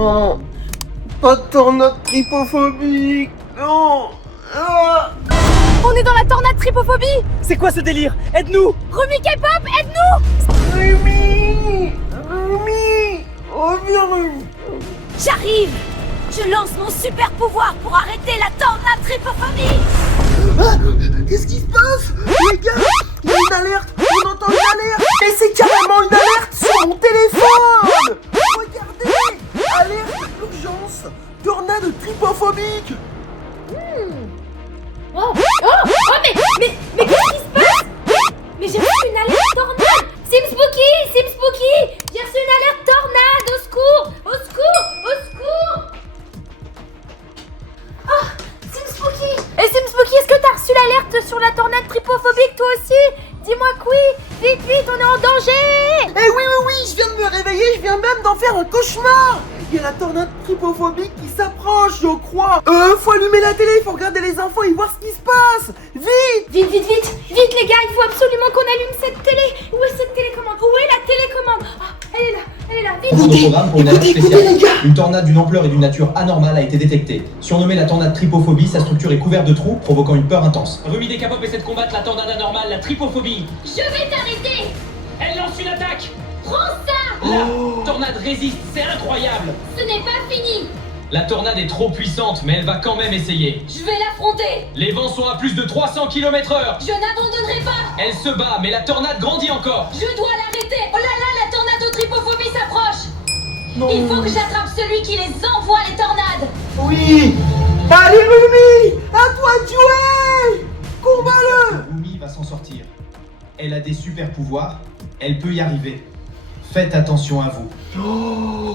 Non. Pas de tornade tripophobique. Non. Ah. On est dans la tornade tripophobie. C'est quoi ce délire? Aide-nous! Rumi K-pop, aide-nous! Rumi. Rumi. Reviens, Rumi. J'arrive! Je lance mon super pouvoir pour arrêter la tornade tripophobie. Ah, qu'est-ce qui se passe? Les gars, il y a une alerte. On entend une alerte. Et c'est carrément une alerte sur mon téléphone. Regardez. Alerte d'urgence. Tornade tripophobique. Oh, mais qu'est-ce qui se passe? Mais j'ai reçu une alerte tornade. Sim Spooky, j'ai reçu une alerte tornade. Au secours, au secours, au secours. Oh, Sim Spooky. Et Sim Spooky, est-ce que t'as reçu l'alerte sur la tornade tripophobique toi aussi? Dis-moi que oui. Vite, on est en danger. Eh oui, je viens de me réveiller, je viens même d'en faire un cauchemar. Il y a la tornade tripophobique qui s'approche, je crois. Faut allumer la télé, faut regarder les infos et voir ce qui se passe. Vite. Vite les gars, il faut absolument qu'on allume cette télé. Où est cette télécommande? Où est la télécommande? Ah, elle est là, vite. Au programme pour une alerte Écoutez, spéciale. les gars. Une tornade d'une ampleur et d'une nature anormale a été détectée. Surnommée la tornade tripophobie, sa structure est couverte de trous, provoquant une peur intense. Rumi des K-pop essaie de combattre la tornade anormale, la tripophobie. Je vais t'arrêter. Elle lance une attaque. Prends ça. La tornade résiste, c'est incroyable. Ce n'est pas fini. La tornade est trop puissante, mais elle va quand même essayer. Je vais l'affronter. Les vents sont à plus de 300 km/h. Je n'abandonnerai pas. Elle se bat, mais la tornade grandit encore. Je dois l'arrêter. Oh là là, la tornade tripophobie s'approche. Non. Il faut que j'attrape celui qui les envoie, les tornades. Oui. Allez, Rumi, à toi de jouer. Combat-le. Rumi va s'en sortir. Elle a des super pouvoirs, elle peut y arriver. Faites attention à vous.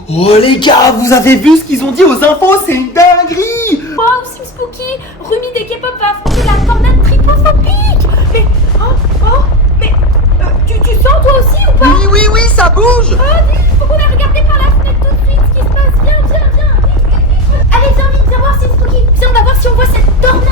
Oh les gars, vous avez vu ce qu'ils ont dit aux infos, c'est une dinguerie. Wow, Sim Spooky, Rumi des K-pop va affronter la tornade tripophobique. Mais, tu sens toi aussi ou pas? Oui, ça bouge. Vite, faut qu'on aille regarder par la fenêtre tout de suite ce qui se passe. Viens, vite. Allez, viens voir Sim Spooky. Viens, on va voir si on voit cette tornade.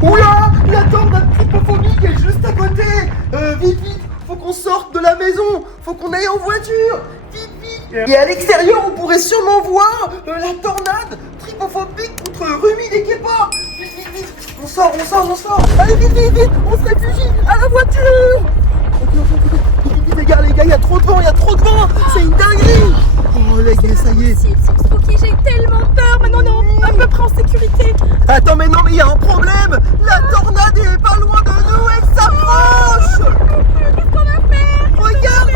Oula, la tornade tripophobique est juste à côté. Vite, faut qu'on sorte de la maison. Faut qu'on aille en voiture. Vite. Et à l'extérieur, on pourrait sûrement voir la tornade tripophobique contre Rumi des K-pop. Vite. On sort. Allez, vite, on se réfugie à la voiture. Vite, les gars, il y a trop de vent, C'est une dinguerie. Oh les gars, ça y est. Sim Spooky, j'ai tellement peur. Maintenant, on est à peu près en sécurité. Attends, mais il y a un problème. La tornade est pas loin de nous, elle s'approche. Qu'est-ce qu'on va faire? Regarde.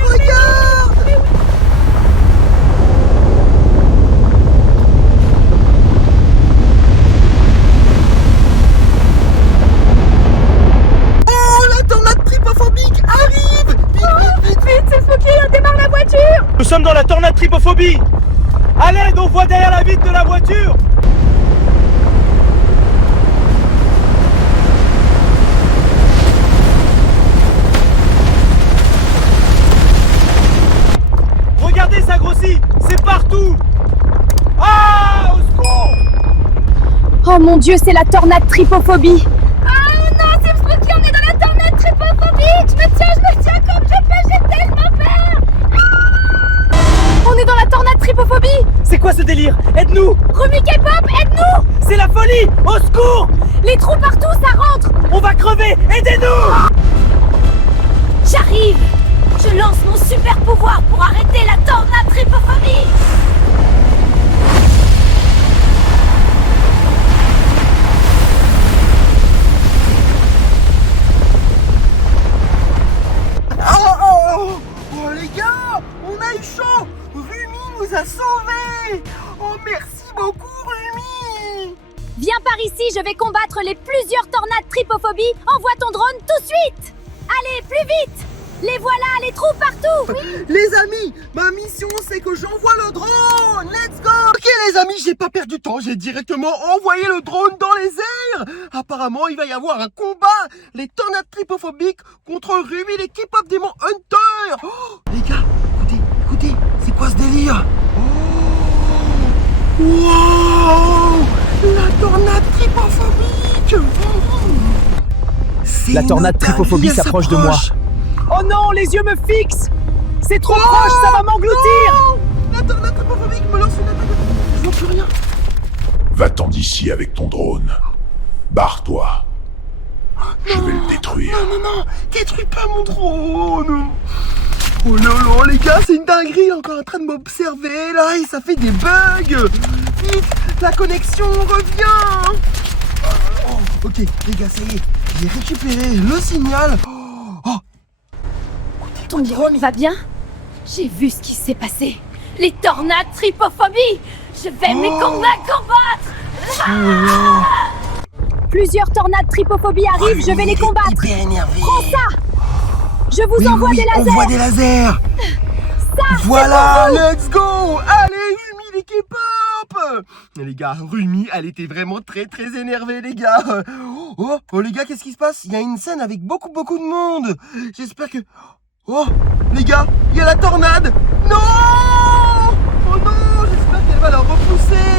Oh, la tornade tripophobique arrive. Vite. Sim Spooky, on démarre la voiture. Nous sommes dans la tornade tripophobie. À l'aide, on voit derrière la vitre de la voiture. Regardez, ça grossit. C'est partout. Ah, au secours. Oh mon Dieu, c'est la tornade tripophobie. Ah non, Sim Spooky, on est dans la tornade tripophobique. Je me tiens comme je peux, j'ai tellement peur. Ah, on est dans la tornade tripophobie. C'est quoi ce délire? Aide-nous. Rumi K-pop, aide-nous. C'est la folie. Au secours. Les trous partout, ça rentre. On va crever. Aidez-nous. J'arrive. Je lance mon super pouvoir pour arrêter la tornade tripophobie. Oh les gars, on a eu chaud. Rumi nous a sauvés. Oh merci beaucoup Rumi. Viens par ici, je vais combattre les plusieurs tornades tripophobie. Envoie ton drone tout de suite. Allez, plus vite. Les voilà, les trous partout. Les amis, ma mission c'est que j'envoie le drone. Let's go. Ok les amis, j'ai pas perdu de temps, j'ai directement envoyé le drone dans les airs. Apparemment il va y avoir un combat. Les tornades tripophobiques contre Rumi, les K-pop Demon Hunter. Oh, les gars, écoutez, c'est quoi ce délire? Oh, wow, la tornade tripophobique. C'est La une tornade dinguerie, tripophobie elle s'approche de moi. s'approche. Oh non, les yeux me fixent. C'est trop proche, ça va m'engloutir. Non, la tornade tripophobique me lance une attaque. Je vois plus rien. Va-t'en d'ici avec ton drone. Barre-toi. Je vais le détruire. Non, détruis pas mon drone. Oh là là, les gars, c'est une dinguerie. Il est encore en train de m'observer là et ça fait des bugs. Vite, la connexion revient. Oh, ok, les gars, ça y est, j'ai récupéré le signal. Oh, Ton drone va bien? J'ai vu ce qui s'est passé. Les tornades tripophobie. Je vais les combattre. Plusieurs tornades tripophobie arrivent, je vais les combattre. Hyper énervé. Prends ça. Je vous envoie des On lasers. voit des lasers. Ça, Voilà, let's go. Allez, Rumi, l'équipe hop. Les gars, Rumi, elle était vraiment très énervée, les gars. Oh, les gars, qu'est-ce qui se passe? Il y a une scène avec beaucoup de monde. J'espère que... Oh, les gars, il y a la tornade. Non. Oh non, j'espère qu'elle va la repousser.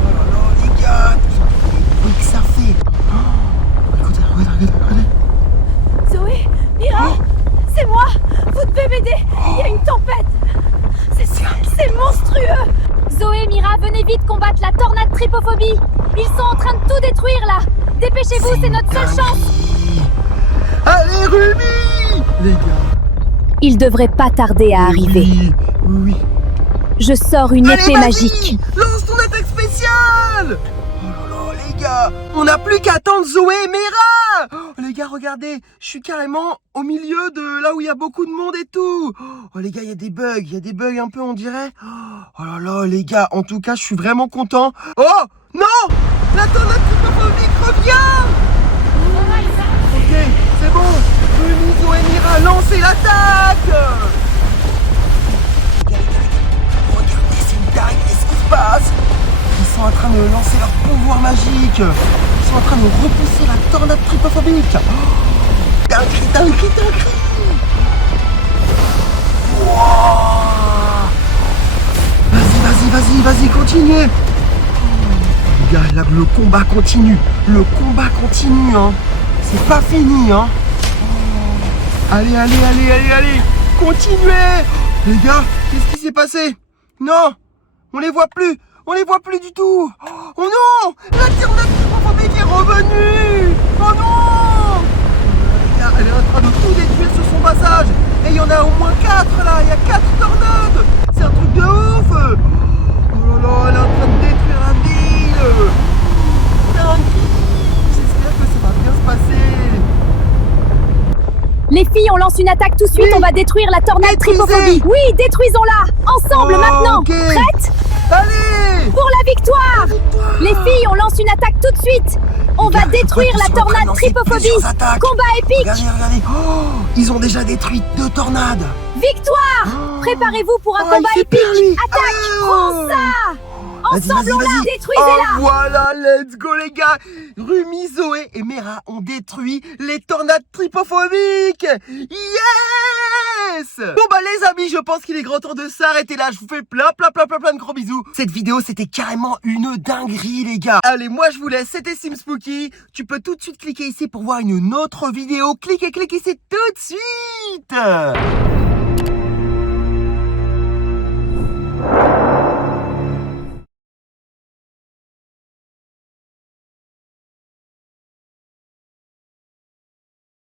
Oh là là, les gars, le bruit que ça fait. Oh, écoutez, regardez. Zoé, Mira, c'est moi. Vous devez m'aider. Il y a une tempête. C'est monstrueux. Zoé, Mira, venez vite combattre la tornade tripophobie. Ils sont en train de tout détruire là. Dépêchez-vous, c'est notre seule chance. Allez, Rumi, les gars. Il devrait pas tarder à arriver. Oui. Je sors une Allez, épée vas-y, magique. lance ton attaque spéciale. Oh là là, les gars, on n'a plus qu'à attendre Zoé et Mera. Oh, les gars, regardez, je suis carrément au milieu de là où il y a beaucoup de monde et tout. Oh les gars, il y a des bugs un peu, on dirait. Oh là là, les gars, en tout cas, je suis vraiment content. Oh non, la tornade tripophobique revient. Ok, c'est bon. Rumi, Zoé, Mera, lancez l'attaque. Regardez, c'est une dingue, qu'est-ce qui se passe? Ils sont en train de lancer leur pouvoir magique. Ils sont en train de repousser la tornade tripophobique. Oh, dinguerie. Wow. Vas-y, continuez. Les gars, là, le combat continue. Hein. C'est pas fini, hein. Allez. Continuez. Les gars, qu'est-ce qui s'est passé? Non, on les voit plus du tout. Oh non, la tornade tripophobique est revenue. Oh non. Les gars, elle est en train de tout détruire sur son passage. Et il y en a au moins 4 là, il y a 4 tornades. C'est un truc de ouf. Oh là là, elle est en train de détruire la ville. J'espère que ça va bien se passer. Les filles, on lance une attaque tout de suite. Oui. On va détruire la tornade Détruisez. tripophobie. Oui, détruisons-la. Ensemble maintenant. Ok. Prête? Allez. Pour la victoire. Les filles, on lance une attaque tout de suite. On va Regarde, détruire ils la sont en train de tornade lancer tripophobie. plusieurs attaques. Combat épique. Regardez. Oh, ils ont déjà détruit 2 tornades. Victoire. Préparez-vous pour un Oh, combat il fait épique. peur, lui. Attaque. Ah. Prends ça. Ensemble, on la détruisez-la. Oh, voilà, let's go les gars. Rumi, Zoé et Mera ont détruit les tornades tripophobiques. Yes. Bon bah les amis, je pense qu'il est grand temps de s'arrêter là. Je vous fais plein de gros bisous. Cette vidéo, c'était carrément une dinguerie les gars. Allez, moi je vous laisse, c'était SimSpooky. Tu peux tout de suite cliquer ici pour voir une autre vidéo. Clique ici tout de suite.